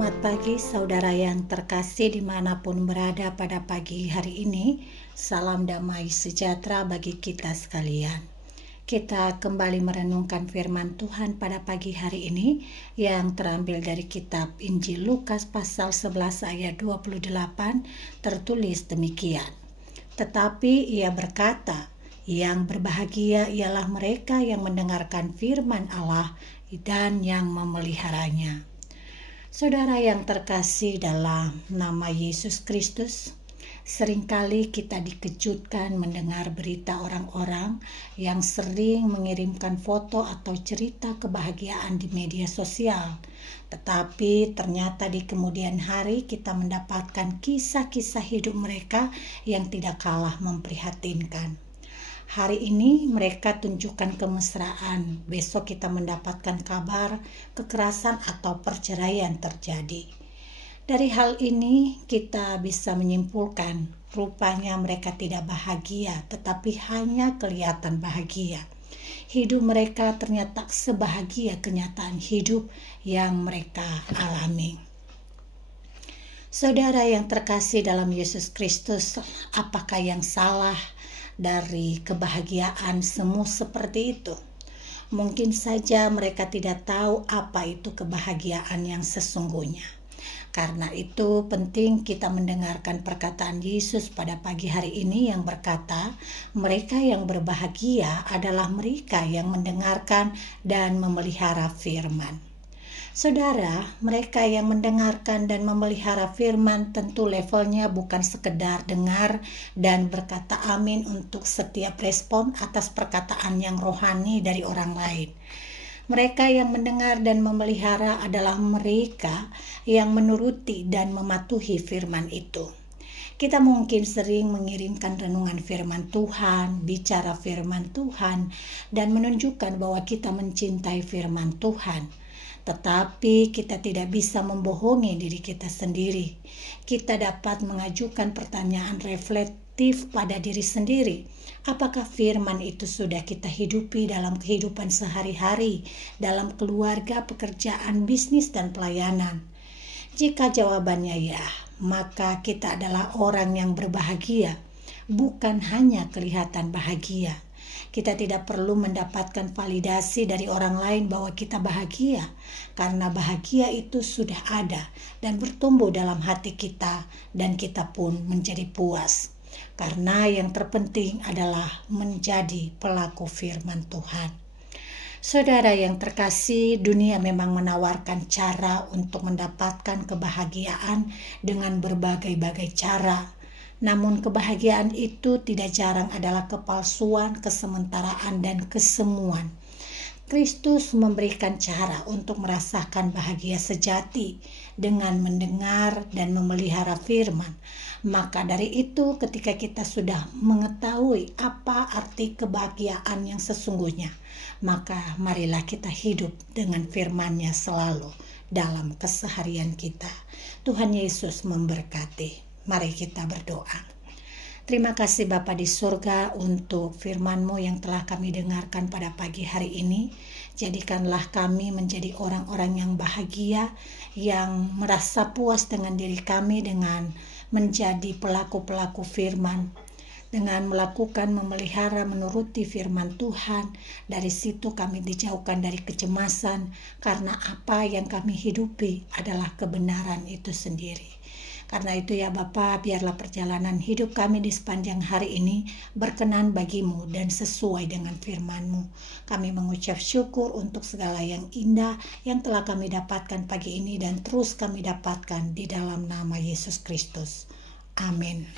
Selamat pagi saudara yang terkasih dimanapun berada pada pagi hari ini. Salam damai sejahtera bagi kita sekalian. Kita kembali merenungkan firman Tuhan pada pagi hari ini yang terambil dari kitab Injil Lukas pasal 11 ayat 28, tertulis demikian. Tetapi ia berkata, yang berbahagia ialah mereka yang mendengarkan firman Allah dan yang memeliharanya. Saudara yang terkasih dalam nama Yesus Kristus, seringkali kita dikejutkan mendengar berita orang-orang yang sering mengirimkan foto atau cerita kebahagiaan di media sosial. Tetapi ternyata di kemudian hari kita mendapatkan kisah-kisah hidup mereka yang tidak kalah memprihatinkan. Hari ini mereka tunjukkan kemesraan, besok kita mendapatkan kabar kekerasan atau perceraian terjadi. Dari hal ini kita bisa menyimpulkan, rupanya mereka tidak bahagia, tetapi hanya kelihatan bahagia. Hidup mereka ternyata sebahagia kenyataan hidup yang mereka alami. Saudara yang terkasih dalam Yesus Kristus, apakah yang salah dari kebahagiaan semu seperti itu? Mungkin saja mereka tidak tahu apa itu kebahagiaan yang sesungguhnya. Karena itu penting kita mendengarkan perkataan Yesus pada pagi hari ini yang berkata, mereka yang berbahagia adalah mereka yang mendengarkan dan memelihara firman. Saudara, mereka yang mendengarkan dan memelihara firman tentu levelnya bukan sekedar dengar dan berkata amin untuk setiap respon atas perkataan yang rohani dari orang lain. Mereka yang mendengar dan memelihara adalah mereka yang menuruti dan mematuhi firman itu. Kita mungkin sering mengirimkan renungan firman Tuhan, bicara firman Tuhan, dan menunjukkan bahwa kita mencintai firman Tuhan. Tetapi kita tidak bisa membohongi diri kita sendiri. Kita dapat mengajukan pertanyaan reflektif pada diri sendiri. Apakah firman itu sudah kita hidupi dalam kehidupan sehari-hari, dalam keluarga, pekerjaan, bisnis, dan pelayanan? Jika jawabannya ya, maka kita adalah orang yang berbahagia, bukan hanya kelihatan bahagia. Kita tidak perlu mendapatkan validasi dari orang lain bahwa kita bahagia, karena bahagia itu sudah ada dan bertumbuh dalam hati kita, dan kita pun menjadi puas. Karena yang terpenting adalah menjadi pelaku firman Tuhan. Saudara yang terkasih, dunia memang menawarkan cara untuk mendapatkan kebahagiaan dengan berbagai-bagai cara. Namun kebahagiaan itu tidak jarang adalah kepalsuan, kesementaraan, dan kesemuan. Kristus memberikan cara untuk merasakan bahagia sejati dengan mendengar dan memelihara firman. Maka dari itu ketika kita sudah mengetahui apa arti kebahagiaan yang sesungguhnya, maka marilah kita hidup dengan firman-Nya selalu dalam keseharian kita. Tuhan Yesus memberkati. Mari kita berdoa. Terima kasih Bapa di surga untuk firman-Mu yang telah kami dengarkan pada pagi hari ini. Jadikanlah kami menjadi orang-orang yang bahagia, yang merasa puas dengan diri kami dengan menjadi pelaku-pelaku firman, dengan melakukan, memelihara, menuruti firman Tuhan. Dari situ kami dijauhkan dari kecemasan, karena apa yang kami hidupi adalah kebenaran itu sendiri. Karena itu ya Bapa, biarlah perjalanan hidup kami di sepanjang hari ini berkenan bagimu dan sesuai dengan firman-Mu. Kami mengucap syukur untuk segala yang indah yang telah kami dapatkan pagi ini dan terus kami dapatkan di dalam nama Yesus Kristus. Amin.